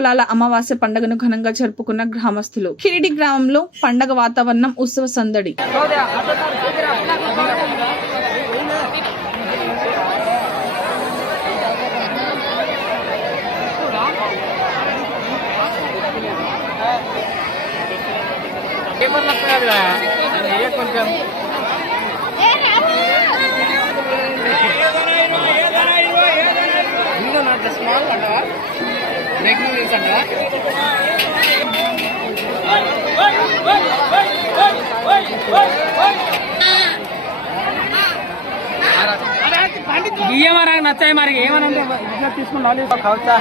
పొలాల అమావాస్య పండుగను ఘనంగా జరుపుకున్న గ్రామస్తులు కిరిడి గ్రామంలో పండగ వాతావరణం ఉత్సవ సందడి ఏ కొంచెం స్మాల్ అంటావా బ్రేకింగ్ న్యూస్ అంటావా బియ్యం మరి నచ్చాయి మరి ఏమనంటే తీసుకుని నాలుగు కావచ్చా